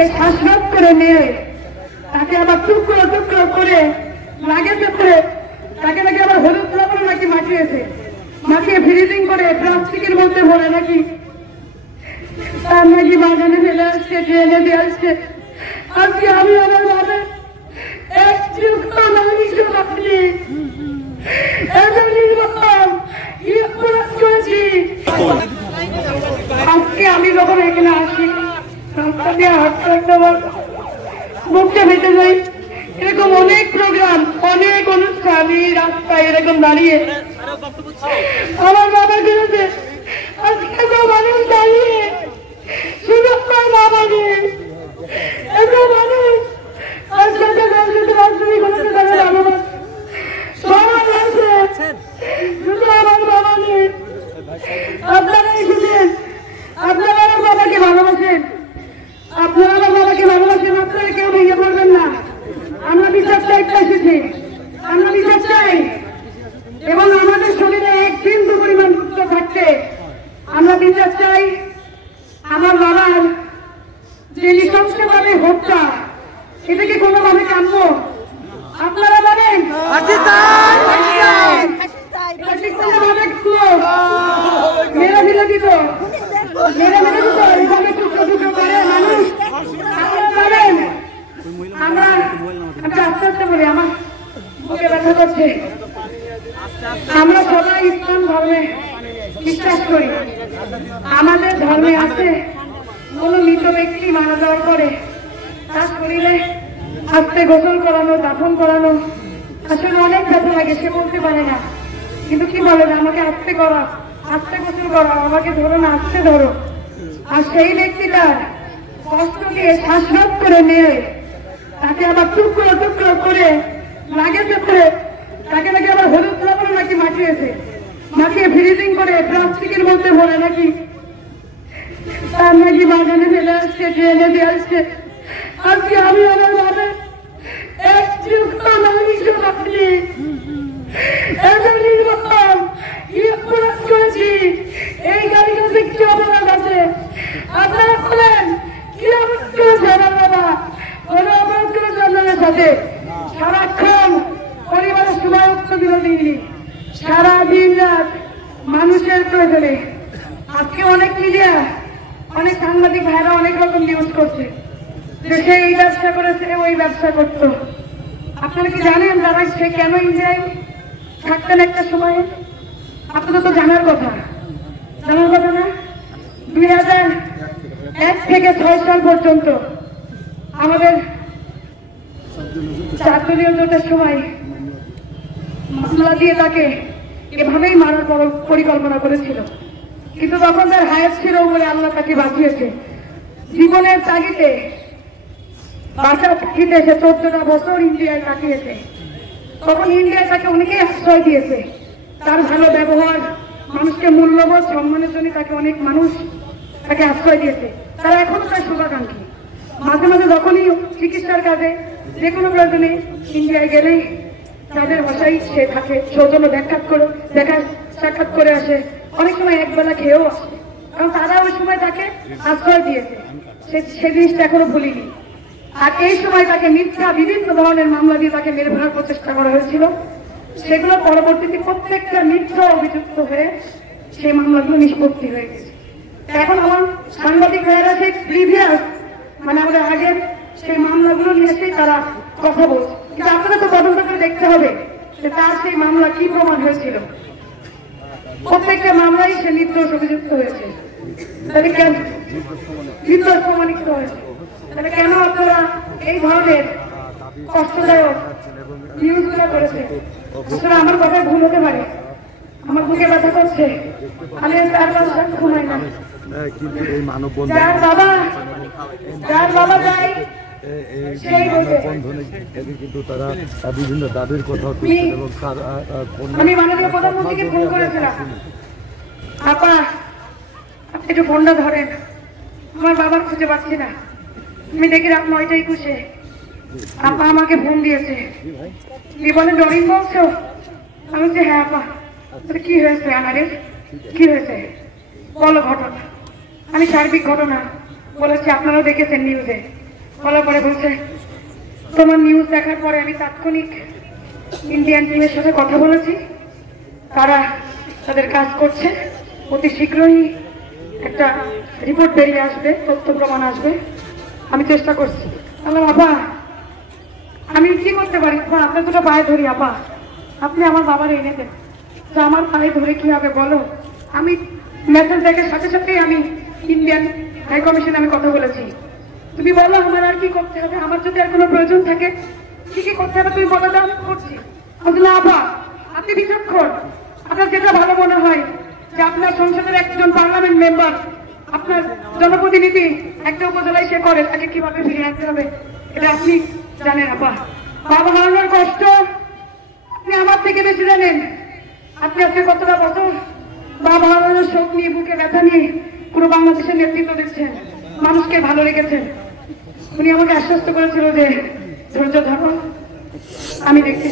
দিয়ে শ্বাসরোধ করে নিয়ে তাকে আবার টুকরো টুকরো করে লাগে করে তাকে নাকি আবার হলুদ লবণ নাকি মাখিয়েছে, মাখিয়ে ফ্রিজিং করে প্লাস্টিকের মধ্যে ভরে নাকি তার নাকি বাগানে ফেলে আসছে, ট্রেনে দিয়ে আসছে। আজকে আমি আমার বাবার আজকে আমি যখন এখানে আসি রাস্তা দিয়ে হাঁটতে মুখটা ভেটে যাই। এরকম অনেক প্রোগ্রাম, অনেক অনুষ্ঠান এই রাস্তায় এরকম দাঁড়িয়ে আমার বাবা গেছে। আজকে তো মানুষ দাঁড়িয়ে সুযোগ পায় না মানে এত মানুষ আজকে রাজনীতি করতে তাদের ভালোবাসে সবাই আছে, শুধু আমার বাবা নেই। আপনারা এসেছেন, আপনারা আমার বাবাকে ভালোবাসেন, আপনারা আমার বাবাকে ভালোবাসেন, আপনারা কেউ ভেঙে পড়বেন না। আমরা বিচার চাইতে এসেছি, আমরা বিচার চাই এবং আমাদের শরীরে একদিন পরিমাণ রক্ত থাকতে আমরা বিচার চাই। আমার বাবার যে নৃশংসভাবে হত্যা, এটা কি কোনোভাবে কাম্য? আপনারা বলেন মেরে ফেলে দিত, মেরে ফেলে দিত এইভাবে টুকরো টুকরো করে মানুষ। আপনারা বলেন আমরা আস্তে আস্তে বলি, আমার বুকে ব্যথা করছে। আমরা সবাই ইসলাম ধর্মে বিশ্বাস করি। আমাদের ধর্মে আছে কোন মৃত ব্যক্তি মারা যাওয়ার পরে তার শরীরে আস্তে গোসল করানো, দাফন করানো। আসলে অনেক ব্যথা লাগে, সে বলতে পারে না, কিন্তু কি বলে না আমাকে আস্তে করা, আস্তে গোসল করা, আমাকে ধরো না, আস্তে ধরো। আর সেই ব্যক্তিটার কষ্ট দিয়ে শ্বাসরোধ করে নিয়ে তাকে আবার টুকরো টুকরো করে লাগে করে তাকে নাকি আবার হলুদ লবণ নাকি মাখিয়েছে, মাখিয়ে ফ্রিজিং করে প্লাস্টিকের মধ্যে ভরে নাকি তার নাকি বাগানে ফেলে আসছে, ট্রেনে দিয়ে আসছে। আজকে আমি আমার বাবার এই গাড়িগুলো দেখছি অপরাধ আছে। আপনারা বলেন কি অপরাধ করেছে আমার বাবা? কোন অপরাধ করেছে আপনাদের সাথে? সারাক্ষণ পরিবারের সময় উত্তর বিরোধী, সারা দিন রাত মানুষের প্রয়োজনে। আজকে অনেক মিডিয়া, অনেক সাংবাদিক ভাইরা অনেক রকম নিউজ করছে যে সে এই ব্যবসা করেছে, ওই ব্যবসা করতো। আপনারা কি জানেন দাদা সে কেন ইন্ডিয়ায় থাকতেন একটা সময়ে? আপনাদের তো জানার কথা, জানার কথা না? 2001 থেকে 6 সাল পর্যন্ত আমাদের 4 দলীয় জোটের সময় মামলা দিয়ে তাকে এভাবেই মারার পরিকল্পনা করেছিল, কিন্তু তখন তার হায়াত ছিল বলে আল্লাহ তাকে বাঁচিয়েছে। জীবনের তাগিদে বাঁচার তাগিদে সে 14টা বছর ইন্ডিয়ায় কাটিয়েছে। তখন ইন্ডিয়ায় তাকে অনেকেই আশ্রয় দিয়েছে, তার ভালো ব্যবহার, মানুষকে মূল্যবোধ সম্মানের জন্য তাকে অনেক মানুষ তাকে আশ্রয় দিয়েছে। তারা এখনো তার শুভাকাঙ্ক্ষী। মাঝে মাঝে যখনই চিকিৎসার কাজে যে কোনো প্রয়োজনে ইন্ডিয়ায় গেলেই তাদের ভাষাই সে থাকে, সৌজন্য সাক্ষাৎ করে আসে, অনেক সময় একবেলা খেয়েও আসে, কারণ তারা ওই সময় তাকে আশ্রয় দিয়েছে। সে জিনিসটা এখনো ভুলিনি। আর এই সময় তাকে মিথ্যা বিভিন্ন ধরনের মামলা দিয়ে তাকে মেরে ফেলার প্রচেষ্টা করা হয়েছিল। সেগুলো পরবর্তীতে প্রত্যেকটা মিথ্যা অভিযুক্ত হয়ে সেই মামলাগুলো নিষ্পত্তি হয়ে গেছে। এখন আমার সাংবাদিক ভাইয়েরা সেই প্রিভিয়াস মানে আমাদের আগের সেই মামলাগুলো নিয়ে এসে তারা কথা বলছে, কিন্তু আপনারা তো তদন্ত করে দেখতে হবে যে তার সেই মামলা কি প্রমাণ হয়েছিল। প্রত্যেকটা মামলায় সে নির্দোষ অভিযুক্ত হয়েছে, তাহলে কেন নির্দোষ প্রমাণিত হয়েছে, তাহলে কেন আপনারা এই ধরনের কষ্টদায়ক নিউজগুলো করেছে? আসলে আমার কথায় ভুল হতে পারে, আমার বুকে ব্যথা করছে, আমি 4-5 রাত ঘুমাই না। যার বাবা যায় বিভিন্ন দাবির কথা। আমি মাননীয় প্রধানমন্ত্রীকে ফোন করেছিলাম, আপা আপনি একটু ফোনটা ধরেন, আমার বাবার খুঁজে পাচ্ছি না। আমি দেখি রাত 9টা-21 আপা আমাকে ফোন দিয়েছে, দিয়ে বলেন ডরিং বলছো? আমি বলছি হ্যাঁ আপা। কি হয়েছে আনারে, কি হয়েছে বলো ঘটনা। আমি সার্বিক ঘটনা বলেছি, আপনারাও দেখেছেন নিউজে। বলার পরে বলছে তোমার নিউজ দেখার পরে আমি তাৎক্ষণিক ইন্ডিয়ান টিমের সাথে কথা বলেছি, তারা তাদের কাজ করছে, অতি শীঘ্রই একটা রিপোর্ট বেরিয়ে আসবে, তথ্য প্রমাণ আসবে, আমি চেষ্টা করছি। বললাম আপা আমি কি করতে পারি? আপনার দুটো পায়ে ধরি আপা, আপনি আমার বাবার এনে দেন। তো আমার পায়ে ধরে কি হবে বলো? আমি মেসেজ দেখার সাথে সাথেই আমি ইন্ডিয়ান হাই কমিশনে আমি কথা বলেছি, তুমি বলো আমার আর কি করতে হবে, আমার যদি আর কোনো প্রয়োজন থাকে কি কি করতে হবে তুমি বলে দাও, আমি করছি। বললাম আপা আপনি বিচক্ষণ, আপনার যেটা ভালো মনে হয় যে আপনার সংসদের একজন পার্লামেন্ট মেম্বার, আপনার জনপ্রতিনিধি একটা উপজেলায় সে করে, তাকে কিভাবে ফিরিয়ে আনতে হবে এটা আপনি জানেন আপা। বাবা হারানোর কষ্ট আপনি আমার থেকে বেশি জানেন। আপনি আজকে কতটা বছর বাবা হারানোর শোক নিয়ে, বুকে ব্যথা নিয়ে পুরো বাংলাদেশের নেতৃত্ব দিচ্ছেন, মানুষকে ভালো লেগেছেন। উনি আমাকে আশ্বস্ত করেছিল যে ধৈর্য ধরো, আমি দেখছি।